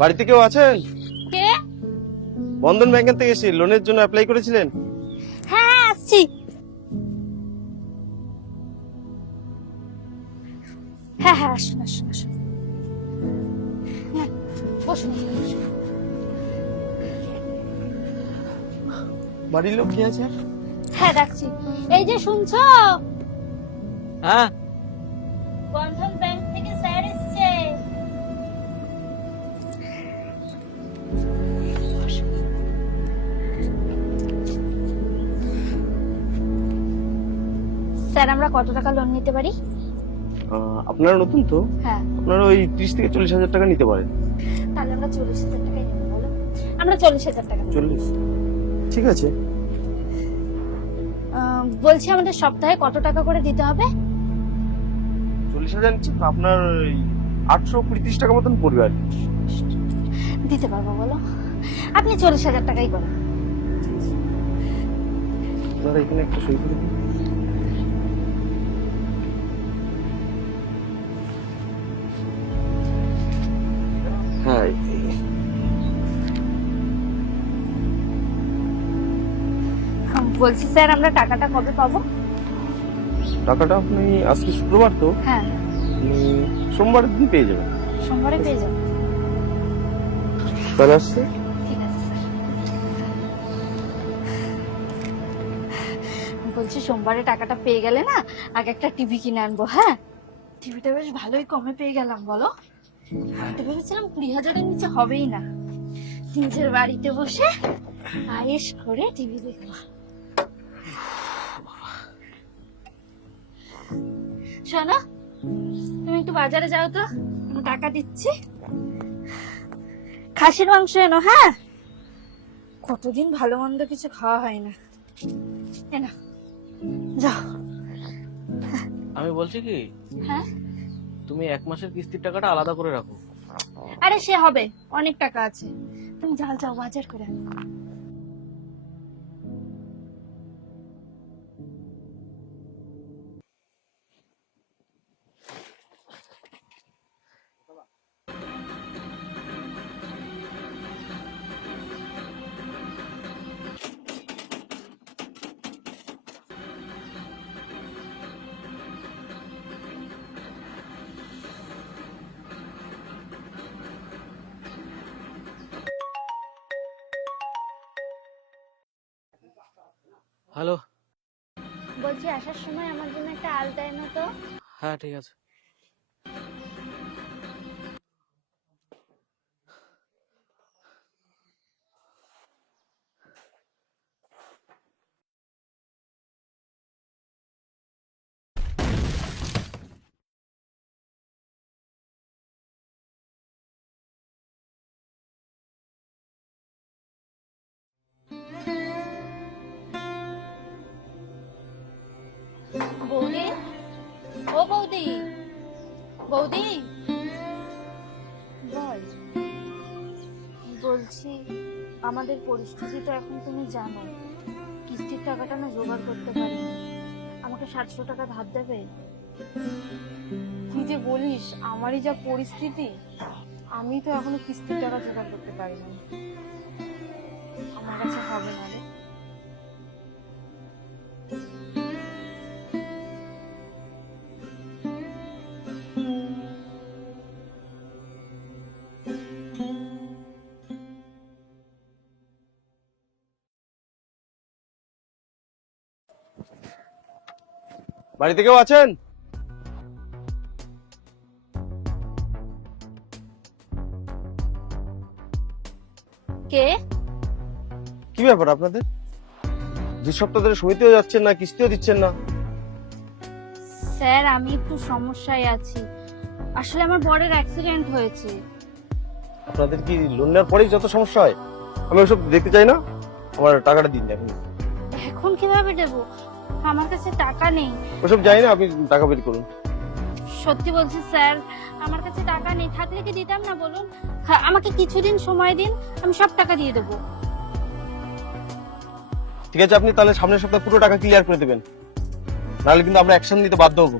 বাড়িতে কেউ আছেন? কে? বন্ধন ব্যাংক থেকে এসে লোনের জন্য অ্যাপ্লাই করেছিলেন? হ্যাঁ আসছি। হ্যাঁ হ্যাঁ আসুন আসুন আসুন, বসুন বসুন। বাড়ির লোক কে আছে? হ্যাঁ রাখছি। এই যে শুনছো, হ্যাঁ। বন্ধন ব্যাংক থেকে স্যার এসছে। স্যার আমরা কত টাকা লোন নিতে পারি? আপনারা নতুন তো, হ্যাঁ আপনারা ওই 30 থেকে 40,000 টাকা নিতে পারেন। তাহলে আমরা 40,000 টাকাই নেবো। বলো, আমরা 40,000 টাকা নেবো। 40? ঠিক আছে। বলছি আমাদের সপ্তাহে কত টাকা করে দিতে হবে? 40,000 নিচ্ছে তো আপনার ওই 830 টাকা মতন পড়বে আর কি। দিতে পারবো বলো? আপনি 40,000 টাকাই করেন। আপনারা এখানে একটা সই করে দিন। হ্যাঁ বলছি স্যার আমরা টাকাটা কবে পাবো? টাকাটা আপনি আজকে শুক্রবার তো, হ্যাঁ আপনি সোমবারের দিন পেয়ে যাবেন। সোমবারে পেয়ে যাবো। তাহলে আসছে। ঠিক আছে স্যার। বলছি সোমবারে টাকাটা পেয়ে গেলে না আগে একটা টিভি কিনে আনবো। হ্যাঁ, টিভিটা বেশ ভালোই কমে পেয়ে গেলাম বলো। আমি তো ভেবেছিলাম 20,000-এর নিচে হবেই না। নিজের বাড়িতে বসে আয়েশ করে টিভি দেখবো। শোনো, তুমি একটু বাজারে যাও তো, আমি টাকা দিচ্ছি। খাসির মাংস এনো। হ্যাঁ, কতদিন ভালো মন্দ কিছু খাওয়া হয় না। এনো, যাও। আমি বলছি কি, হ্যাঁ তুমি 1 মাসের কিস্তির টাকাটা আলাদা করে রাখো। আরে সে হবে, অনেক টাকা আছে। তুমি যাও যাও বাজার করে আনো। হ্যালো। বলছি আসার সময় আমার জন্য একটা আলতা এনো তো। হ্যাঁ ঠিক আছে। বৌদি, ও বৌদি, বৌদি বল। বলছি আমাদের পরিস্থিতি তো এখন তুমি জানো, কিস্তির টাকাটা না জোগাড় করতে পারিনি। আমাকে 700 টাকা ধার দেবে? তুই যে বলিস আমারই যা পরিস্থিতি, আমি তো এখনো কিস্তির টাকা জোগাড় করতে পারিনি। আমার কাছে হবে না রে। বাড়িতে কেউ আছেন? কে? কি ব্যাপার আপনাদের? 2 সপ্তাহ ধরে সমিতিও যাচ্ছেন না, কিস্তিও দিচ্ছেন না। স্যার আমি একটু সমস্যায় আছি। আসলে আমার বরের অ্যাক্সিডেন্ট হয়েছে। আপনাদের কি লোন নেওয়ার পরেই যত সমস্যা হয়? আমি ওসব দেখতে চাই না, আমার টাকাটা দিন এখন। এখন কিভাবে দেবো? আমার কাছে টাকা নেই। ওসব জানি না, আপনি টাকা বের করুন। সত্যি বলছি স্যার, আমার কাছে টাকা নেই। থাকলে কি দিতাম না বলুন? হ্যাঁ, আমাকে কিছুদিন সময় দিন, আমি সব টাকা দিয়ে দেবো। ঠিক আছে, আপনি তাহলে সামনের সপ্তাহে পুরো টাকা ক্লিয়ার করে দেবেন। নাহলে কিন্তু আমরা অ্যাকশন নিতে বাধ্য হবো।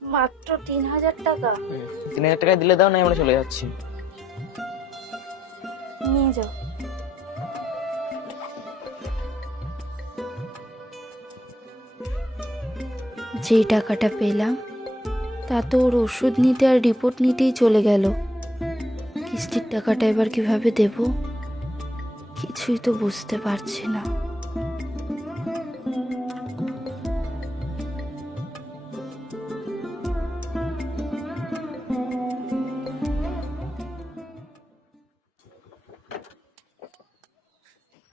মাত্র 3000 টাকা 3000 টাকা দিলে দাও, না আমরা চলে যাচ্ছি। নিয়ে যাও। যেই টাকাটা পেলাম তা তো ওর ওষুধ নিতে আর রিপোর্ট নিতেই চলে গেল। কিস্তির টাকাটা এবার কিভাবে দেব কিছুই তো বুঝতে পারছি না।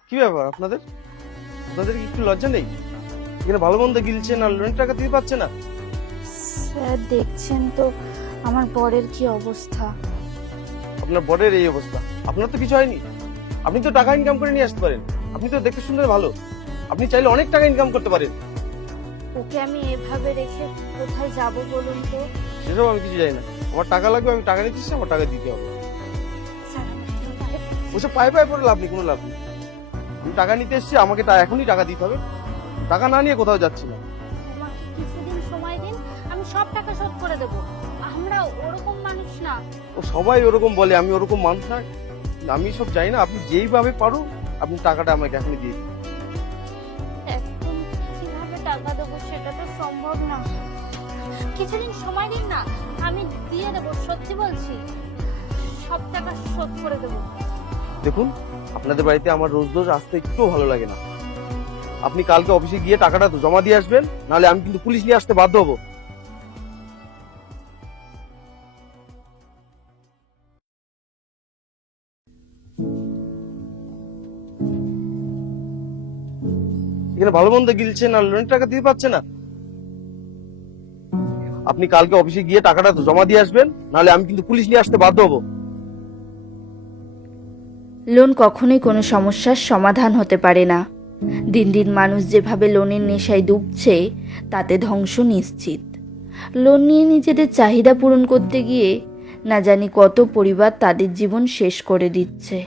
কি ব্যাপার আপনাদের? আপনাদের কি একটু লজ্জা নেই? এখানে ভালো মন্দ গিলছেন আর লোনের টাকা দিতে পারছে না। স্যার দেখছেন তো আমার বরের কি অবস্থা। আপনার বরের এই অবস্থা, আপনার তো কিছু হয়নি। আপনি তো টাকা ইনকাম করে নিয়ে আসতে পারেন। আপনি তো দেখতে শুনতে ভালো, আপনি চাইলে অনেক টাকা ইনকাম করতে পারেন। ওকে আমি এভাবে রেখে কোথায় যাব বলুন তো? সেসব আমি কিছু জানি না। আমার টাকা লাগবে, আমি টাকা নিতে এসেছি, আমার টাকা দিতে হবে। স্যার ওসব পায়ে পায়ে পড়ে লাভ নেই, কোনো লাভ নেই। আমি টাকা নিতে এসেছি, আমাকে এখনই টাকা দিতে হবে। টাকা না নিয়ে কোথাও যাচ্ছি না। আমাকে কিছুদিন সময় দিন, আমি সব টাকা শোধ করে দেব। আমরা ওরকম মানুষ না। ও সবাই ওরকম বলে, আমি ওরকম মানুষ না। আমি সব জানি না। আপনি যেইভাবে পারো আপনি টাকাটা আমাকে এখনই দিয়ে দিন। এখন কিভাবে টাকা দেবো সেটা তো সম্ভব না। কিছুদিন সময় দিন না, আমি দিয়ে দেবো, সত্যি বলছি। সব টাকা শোধ করে দেবো। দেখুন, আপনাদের বাড়িতে আমার রোজ রোজ আসতে একটু ভালো লাগে না। আপনি কালকে অফিসে গিয়ে টাকাটা তো জমা দিয়ে আসবেন, নাহলে আমি কিন্তু পুলিশ নিয়ে আসতে বাধ্য হবো। এখানে ভালো মন্দ গিলছেন আর লোনের টাকা দিতে পারছে না। আপনি কালকে অফিসে গিয়ে টাকাটা তো জমা দিয়ে আসবেন, নাহলে আমি কিন্তু পুলিশ নিয়ে আসতে বাধ্য হবো। লোন কখনোই কোনো সমস্যার সমাধান হতে পারে না। দিন দিন মানুষ যেভাবে লোনের নেশায় ডুবছে তাতে ধ্বংস নিশ্চিত। লোন নিয়ে নিজেদের চাহিদা পূরণ করতে গিয়ে না জানি কত পরিবার তাদের জীবন শেষ করে দিচ্ছে।